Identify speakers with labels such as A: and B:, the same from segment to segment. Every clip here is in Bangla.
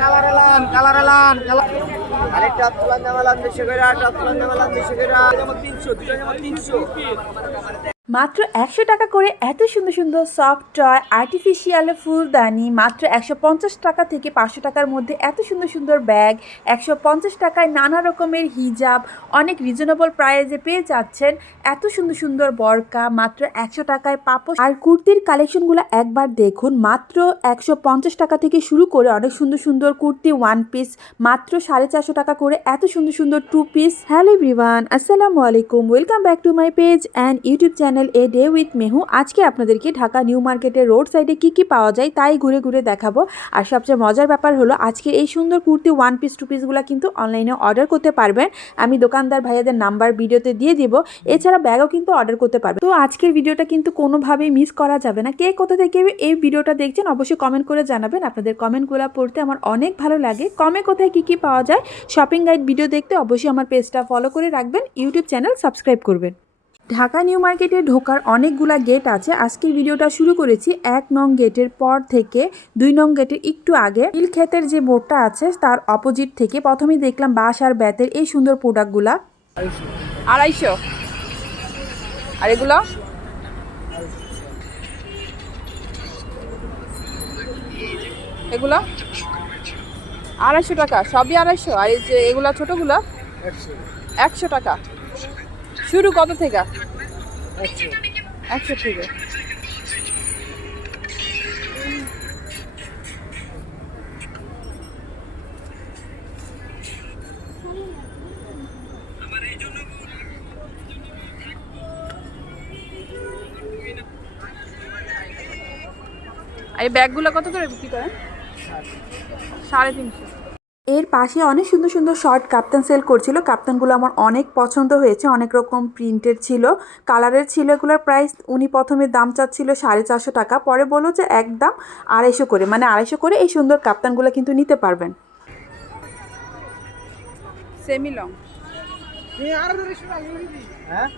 A: কালার এলান কালার এলান আরে টপ তুলান নামালাম দুশো করে টপ তুলান নামালাম দুশো তিনশো তিনশো।
B: মাত্র একশো টাকা করে এত সুন্দর সুন্দর সফট টয় আর্টিফিশিয়াল ফুলদানি, মাত্র একশো পঞ্চাশ টাকা থেকে পাঁচশো টাকার মধ্যে এত সুন্দর সুন্দর ব্যাগ একশো পঞ্চাশ টাকায় নানা রকমের হিজাব অনেক রিজনেবল প্রাইজে পেয়ে যাচ্ছেন। এত সুন্দর সুন্দর বরকা, মাত্র একশো টাকায় পাপোশ। আর কুর্তির কালেকশনগুলো একবার দেখুন, মাত্র একশো পঞ্চাশ টাকা থেকে শুরু করে অনেক সুন্দর সুন্দর কুর্তি ওয়ান পিস মাত্র সাড়ে চারশো টাকা করে এত সুন্দর সুন্দর টু পিস হ্যালো এভরিওয়ান আসসালামু আলাইকুম welcome back to my page and YouTube channel a day with Mehu আজকে আপনাদেরকে ঢাকা নিউ মার্কেটের রোড সাইডে কি কি পাওয়া যায় তাই ঘুরে ঘুরে দেখাবো। আর সবচেয়ে মজার ব্যাপার হলো আজকে এই সুন্দর কুর্তি ওয়ান পিস টু পিসগুলো কিন্তু অনলাইনে অর্ডার করতে পারবেন। আমি দোকানদার ভাইয়াদের নাম্বার ভিডিওতে দিয়ে দিব, এছাড়া ব্যাগও কিন্তু অর্ডার করতে পারবেন। তো আজকের ভিডিওটা কিন্তু কোনোভাবেই মিস করা যাবে না। কে কোথা থেকে এই ভিডিওটা দেখছেন অবশ্যই কমেন্ট করে জানাবেন। আপনাদের কমেন্টগুলো পড়তে আমার অনেক ভালো লাগে। কমে কোথায় কি কি পাওয়া যায় শপিং গাইড ভিডিও দেখতে অবশ্যই আমার পেজটা ফলো করে রাখবেন। ইউটিউব চ্যানেল সাবস্ক্রাইব করবেন। ঢাকা নিউ মার্কেটে ঢোকার অনেকগুলা গেট আছে। আজকের ভিডিওটা শুরু করেছি এক নং গেটের পর থেকে দুই নং গেটের একটু আগে। নীল ক্ষেতের যে বোর্ডটা আছে, তার অপোজিট থেকে প্রথমেই দেখলাম বাঁশ আর ব্যাতের এই সুন্দর প্রোডাক্টগুলা। আড়াইশো। আর এগুলো? এগুলো? আড়াইশো টাকা, সবই আড়াইশো। আর এই যে এগুলা ছোটোগুলো? একশো টাকা। শুরু কত থেকে? একশো থেকে আর এই ব্যাগগুলো কত করে বিক্রি করেন? সাড়ে তিনশো। এর পাশে অনেক সুন্দর সুন্দর শর্ট কাপ্তান সেল করছিল। কাপ্তানগুলো আমার অনেক পছন্দ হয়েছে, অনেক রকম প্রিন্টের ছিল। কালারের ছিল এগুলোর প্রাইস উনি প্রথমে দাম চাচ্ছিল সাড়ে চারশো টাকা, পরে বলল যে একদম আড়াইশো করে মানে আড়াইশো করে এই সুন্দর কাপ্তানগুলো কিন্তু নিতে পারবেন। সেমি লং
A: হ্যাঁ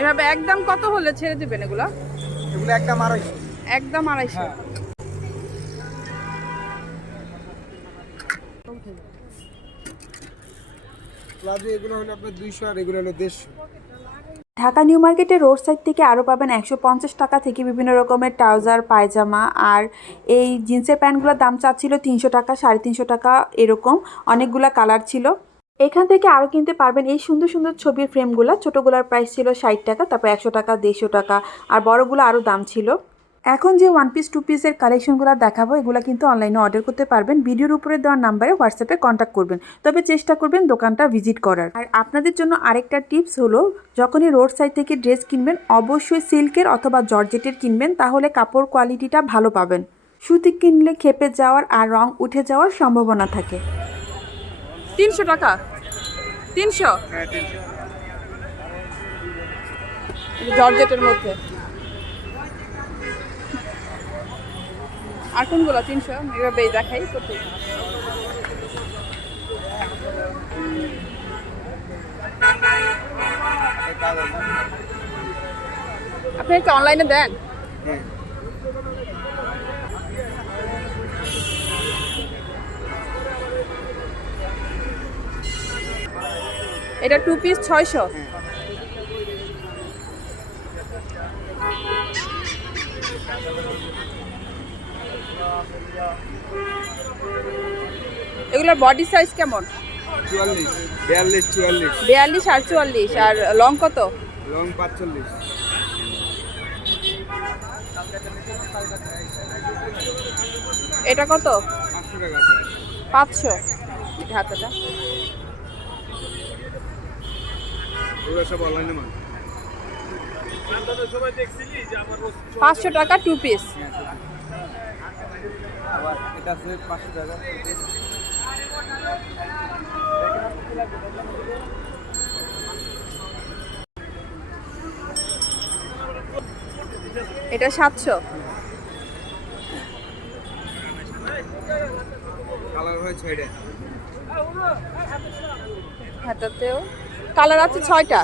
B: এভাবে একদম কত হলে ছেড়ে দেবেন এগুলো?
A: এগুলো একদম আড়াইশো।
B: একদম আড়াইশো।
A: হ্যাঁ। প্লাজো এগুলো হলো আপনার দুইশো আর এগুলো হলো দেড়শো।
B: ঢাকা নিউ মার্কেটের রোড সাইড থেকে আরও পাবেন একশো পঞ্চাশ টাকা থেকে বিভিন্ন রকমের ট্রাউজার পায়জামা আর এই জিন্সের প্যান্টগুলোর দাম চাচ্ছিল তিনশো টাকা সাড়ে তিনশো টাকা এরকম। অনেকগুলা কালার ছিল। এখান থেকে আরও কিনতে পারবেন এই সুন্দর সুন্দর ছবির ফ্রেমগুলো। ছোটোগুলোর প্রাইস ছিল ষাট টাকা, তারপর একশো টাকা, দেড়শো টাকা, আর বড়গুলো আরও দাম ছিল। এখন যে ওয়ান পিস টু পিসের কালেকশনগুলো দেখাবো, এগুলো কিন্তু অনলাইনে অর্ডার করতে পারবেন। ভিডিওর উপরে দেওয়ার নাম্বারে হোয়াটসঅ্যাপে কন্ট্যাক্ট করবেন। তবে চেষ্টা করবেন দোকানটা ভিজিট করার। আর আপনাদের জন্য আরেকটা টিপস হলো, যখনই রোড সাইড থেকে ড্রেস কিনবেন, অবশ্যই সিল্কের অথবা জর্জেটের কিনবেন, তাহলে কাপড় কোয়ালিটিটা ভালো পাবেন। সুতি কিনলে খেপে যাওয়ার আর রং উঠে যাওয়ার সম্ভাবনা থাকে। তিনশো টাকা? তিনশো?
A: হ্যাঁ
B: জর্জেটের মধ্যে। আর কোনগুলো? তিনশো? এভাবে দেখাই করতে আপনি কি অনলাইনে দেন। এটা টু পিস ছয়শো। এগুলোর বডি সাইজ কেমন?
A: বিয়াল্লিশ
B: আর চুয়াল্লিশ। আর লং কত?
A: লং পাঁচচল্লিশ।
B: এটা কত?
A: পাঁচশো
B: হাতাটা
A: এগুলো সব অনলাইনে মাল
B: পাঁচশো টাকা টু পিস
A: এটা
B: সাতশো।
A: কালার হয় ছয়টা
B: হাতাতেও। কালার আছে ছয়টা।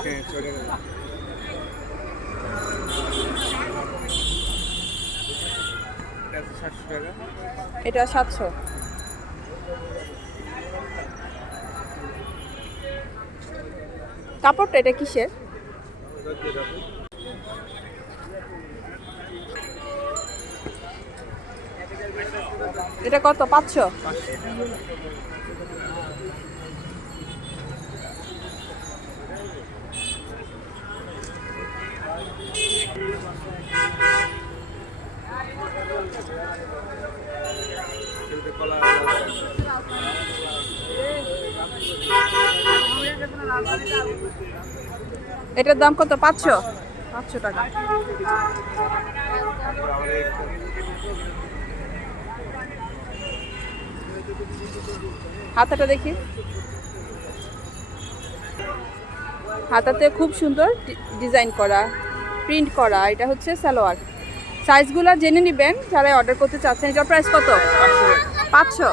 C: এটা সাতশো।
B: কাপড়টা এটা কিসের? এটা কত? পাঁচশো? এটার দাম কত? পাঁচশো? পাঁচশো টাকা। হাতাটা দেখি। হাতাতে খুব সুন্দর ডিজাইন করা, প্রিন্ট করা, এটা হচ্ছে সালোয়ার। সাইজগুলো জেনে নেবেন যারা অর্ডার করতে চাচ্ছেন। এটার প্রাইস কত?
C: পাঁচশো।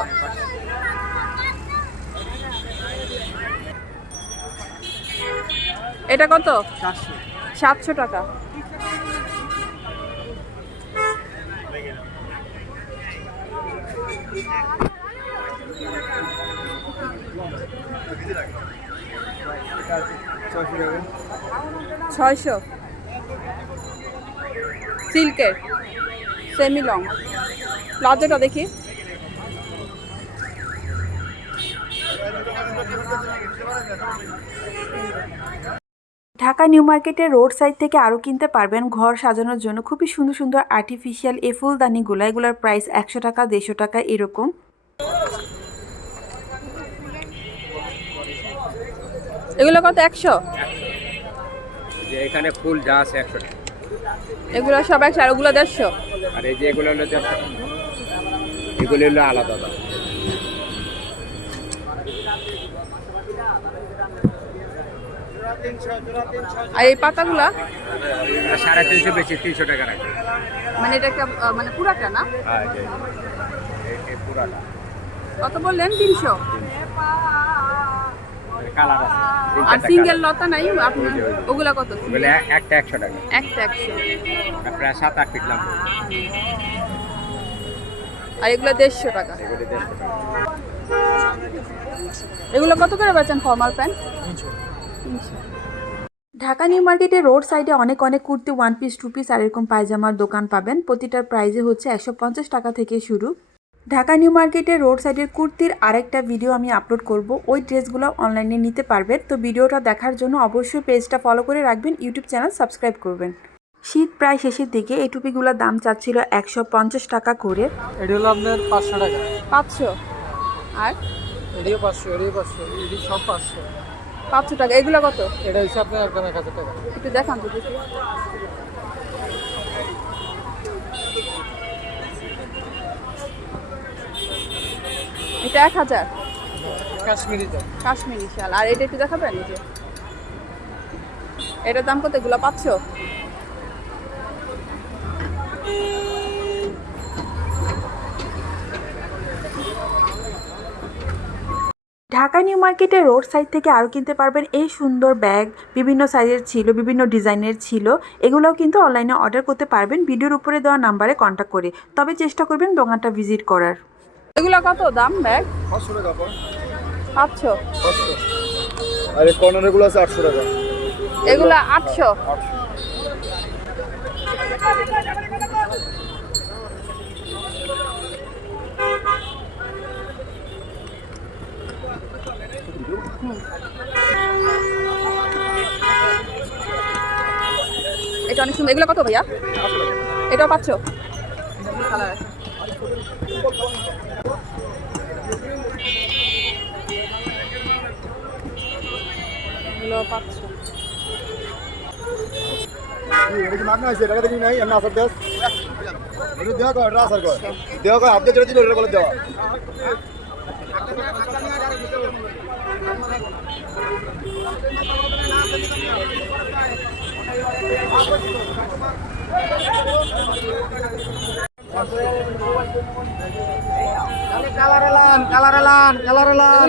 B: এটা কত? সাতশো টাকা।
C: ছয়শো।
B: সিল্কের সেমি লং প্লাজোটা দেখি। ঢাকা নিউ মার্কেটের রোড সাইড থেকে আরও কিনতে পারবেন ঘর সাজানোর জন্য। খুবই সুন্দর সুন্দর আর্টিফিশিয়াল এ ফুলদানিগুলো এগুলোর প্রাইস একশো টাকা দেড়শো টাকা এরকম। এগুলো কত? একশো?
C: এখানে ফুল যা আছে একশো টাকা।
B: এগুলো সব একশো আর ওগুলো দেড়শো।
C: আর এই যে এগুলো হলো দেড়শো এগুলো হলো আলাদা
B: আর এই পাতাগুলা?
C: সাড়ে তিনশো বেশি তিনশো টাকা রাখবে
B: মানে এটা একটা মানে পুরাটা না?
C: হ্যাঁ পুরাটা।
B: কত বললেন? তিনশো।
C: কালার আছে।
B: আর সিঙ্গেল লতা নাই আপনার। ওগুলা কত?
C: এ- একটা একশো টাকা।
B: একটা একশো।
C: আর প্রায় সাত আট ফিট লাম্বা।
B: আর এগুলো দেড়শো টাকা।
C: এগুলো
B: কত করে বেচেন ফর্মাল প্যান্ট? ঢাকা নিউ মার্কেটের রোড সাইডে অনেক অনেক kurti one piece two piece আর এরকম পায়জামার দোকান পাবেন। প্রতিটার প্রাইসে হচ্ছে একশো পঞ্চাশ টাকা থেকে শুরু। ঢাকা নিউ মার্কেটের রোড সাইডের কুর্তির আরেকটা ভিডিও আমি আপলোড করব। ওই ড্রেসগুলো অনলাইনে নিতে পারবেন। তো ভিডিওটা দেখার জন্য অবশ্যই পেজটা ফলো করে রাখবেন ইউটিউব চ্যানেল সাবস্ক্রাইব করবেন। শীত প্রায় শেষের দিকে এই টুপিগুলোর দাম চাচ্ছিল একশো পঞ্চাশ টাকা করে।
D: এটি হলো আপনার পাঁচশো টাকা।
B: পাঁচশো? আর?
D: এটিও পাঁচশো এটিও পাঁচশো এটি সব পাঁচশো।
B: পাঁচশো টাকা এগুলো কত?
D: এটা হচ্ছে আপনার একদম এক হাজার টাকা।
B: একটু দেখান তো দেখি। এটা এক হাজার।
D: কাশ্মীরিতে
B: কাশ্মীরি শাল। আর এটা একটু দেখাবেন? এই যে। এটার দাম কত? এগুলো পাচ্ছো ঢাকা নিউ মার্কেটের রোড সাইড থেকে আরও কিনতে পারবেন এই সুন্দর ব্যাগ। বিভিন্ন সাইজের ছিল বিভিন্ন ডিজাইনের ছিল। এগুলোও কিন্তু অনলাইনে অর্ডার করতে পারবেন। ভিডিওর উপরে দেওয়া নাম্বারে কন্ট্যাক্ট করে। তবে চেষ্টা করবেন দোকানটা ভিজিট করার। এগুলো কত দাম ব্যাগ?
E: পাঁচশো টাকা
B: পাঁচশো?
E: পাঁচশো। আর এই কর্নারগুলো আছে আটশো টাকা।
B: এগুলো আটশো?
E: আটশো।
B: এটা অনেক সুন্দর। এগুলো কত ভাইয়া? এটাও পাচ্ছ কালার
E: দেওয়া
A: কালার এলান কালার এলান কালার এলান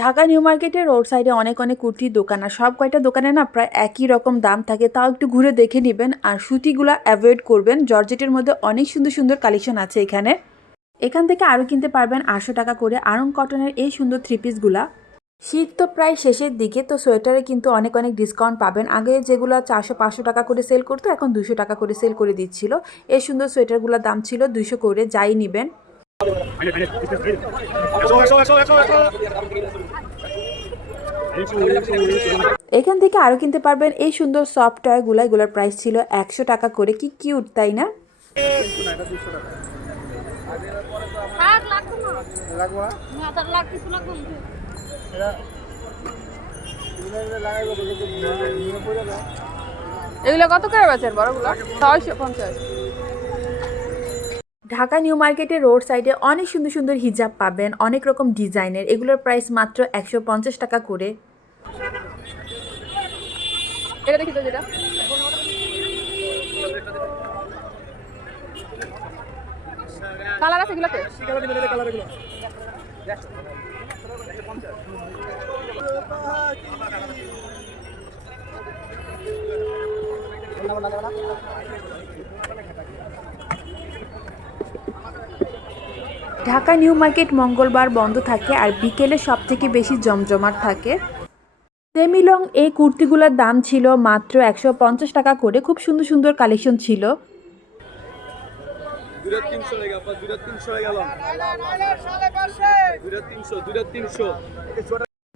B: ঢাকা নিউ মার্কেটের রোড সাইডে অনেক অনেক কুর্তির দোকান আর সব কয়টা দোকানে না প্রায় একই রকম দাম থাকে। তাও একটু ঘুরে দেখে নেবেন আর সুতিগুলো অ্যাভয়েড করবেন। জর্জেটের মধ্যে অনেক সুন্দর সুন্দর কালেকশন আছে এখানে। এখান থেকে আরও কিনতে পারবেন আটশো টাকা করে আরং কটনের এই সুন্দর থ্রি পিসগুলা শীত তো প্রায় শেষের দিকে, তো সোয়েটারে কিন্তু অনেক অনেক ডিসকাউন্ট পাবেন। আগে যেগুলো চারশো, পাঁচশো টাকা করে সেল করতো, এখন দুশো টাকা করে সেল করে দিচ্ছিল। এই সুন্দর সোয়েটারগুলোর দাম ছিল দুশো করে, যাই নেবেন। এখান থেকে আরও কিনতে পারবেন এই সুন্দর সফট টয়গুলো এগুলোর প্রাইস ছিল একশো টাকা করে। কি কিউট তাই না? এগুলো কত করে বেচেন বড়গুলো? ছয়শো পঞ্চাশ। ঢাকা নিউ মার্কেটের রোড সাইডে অনেক সুন্দর সুন্দর হিজাব পাবেন, অনেক রকম ডিজাইনের। এগুলোর প্রাইস মাত্র একশো পঞ্চাশ টাকা করে। কালার আছে ঢাকা নিউ মার্কেট মঙ্গলবার বন্ধ থাকে আর বিকেলে সব থেকে বেশি জমজমাট থাকে। সেমিলং এই কুর্তিগুলোর দাম ছিল মাত্র একশো পঞ্চাশ টাকা করে। খুব সুন্দর সুন্দর কালেকশন ছিল।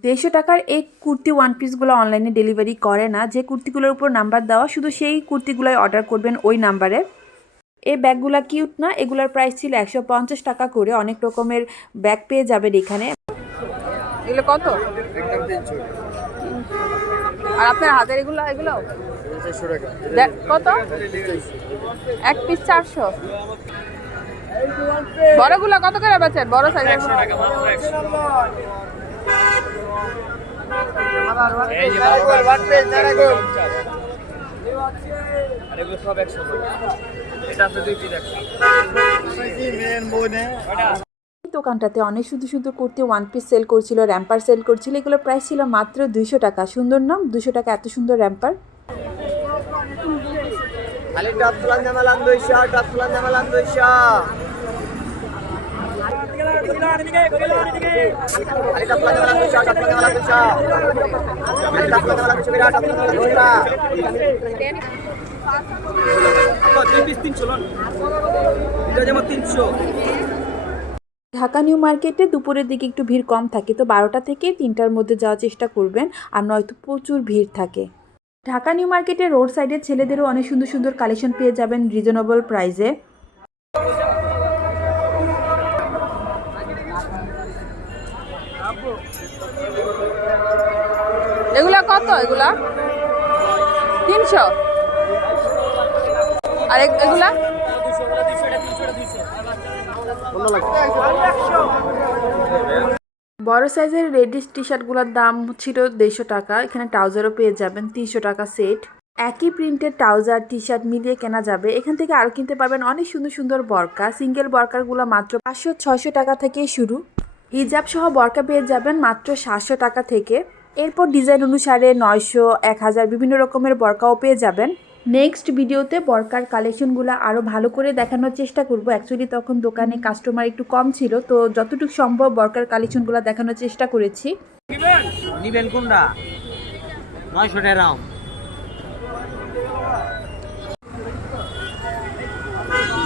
B: দেড়শো টাকার এই কুর্তি ওয়ান পিসগুলো অনলাইনে ডেলিভারি করে না। যে কুর্তিগুলোর উপর নাম্বার দেওয়া শুধু সেই কুর্তিগুলোই অর্ডার করবেন ওই নাম্বারে এই ব্যাগগুলা কিউট না? এগুলার প্রাইস ছিল একশো পঞ্চাশ টাকা করে। অনেক রকমের ব্যাগ পেয়ে যাবেন এখানে। এগুলো কত? আর আপনার হাতের এগুলো এগুলো? কত? এক পিস চারশো। বড়গুলো কত করে বেচেন? বড় সাইজের
C: আর এগুলো সব একশো এটা আছে দুই পিস একশো
B: দোকানটাতে অনেক সুন্দর সুন্দর কুর্তি ওয়ান পিস সেল করছিল র্যাম্পার সেল করছিল এগুলো প্রাইস ছিল মাত্র দুইশো টাকা। সুন্দর নাম? দুশো টাকা এত সুন্দর র্যাম্পার
A: খালি টপ দুইশো টপ দুইশো। খালি
B: ঢাকা নিউ মার্কেটে দুপুরের দিকে একটু ভিড় কম থাকে, তো বারোটা থেকে তিনটার মধ্যে যাওয়ার চেষ্টা করবেন, আর নয়তো প্রচুর ভিড় থাকে। ঢাকা নিউ মার্কেটের রোড সাইডে ছেলেদেরও অনেক সুন্দর সুন্দর কালেকশন পেয়ে যাবেন রিজনেবল প্রাইসে। এগুলা কত? এগুলা তিনশো? আর এগুলা? বড় সাইজের রেডিস টি শার্টগুলোর দাম ছিল দেড়শো টাকা। এখানে ট্রাউজারও পেয়ে যাবেন, তিনশো টাকা সেট। একই প্রিন্টের ট্রাউজার টি শার্ট মিলিয়ে কেনা যাবে। এখান থেকে আরও কিনতে পারবেন অনেক সুন্দর সুন্দর বরকা। সিঙ্গেল বরকারগুলো মাত্র পাঁচশো, ছয়শো টাকা থেকেই শুরু। হিজাব সহ বরকা পেয়ে যাবেন মাত্র সাতশো টাকা থেকে। এরপর ডিজাইন অনুসারে নয়শো, এক হাজার বিভিন্ন রকমের বরকাও পেয়ে যাবেন। নেক্সট ভিডিওতে বরকার কালেকশনগুলো আরও ভালো করে দেখানোর চেষ্টা করব। অ্যাকচুয়ালি তখন দোকানে কাস্টমার একটু কম ছিল, তো যতটুকু সম্ভব বরকার কালেকশনগুলো দেখানোর চেষ্টা করেছি।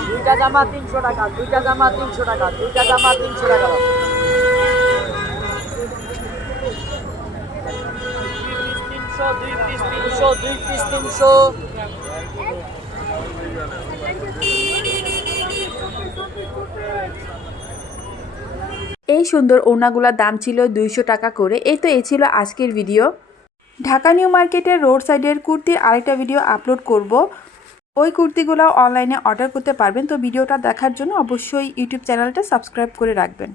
A: দুইটা জামা তিনশো টাকা, দুইটা জামা তিনশো টাকা, দুইটা জামা তিনশো টাকা।
B: এই সুন্দর ওড়নাগুলোর দাম ছিল দুইশো টাকা করে। এই তো এই ছিল আজকের ভিডিও ঢাকা নিউ মার্কেটের রোড সাইডের কুর্তির আরেকটা ভিডিও আপলোড করব। ওই কুর্তিগুলো অনলাইনে অর্ডার করতে পারবেন। তো ভিডিওটা দেখার জন্য অবশ্যই ইউটিউব চ্যানেলটা সাবস্ক্রাইব করে রাখবেন।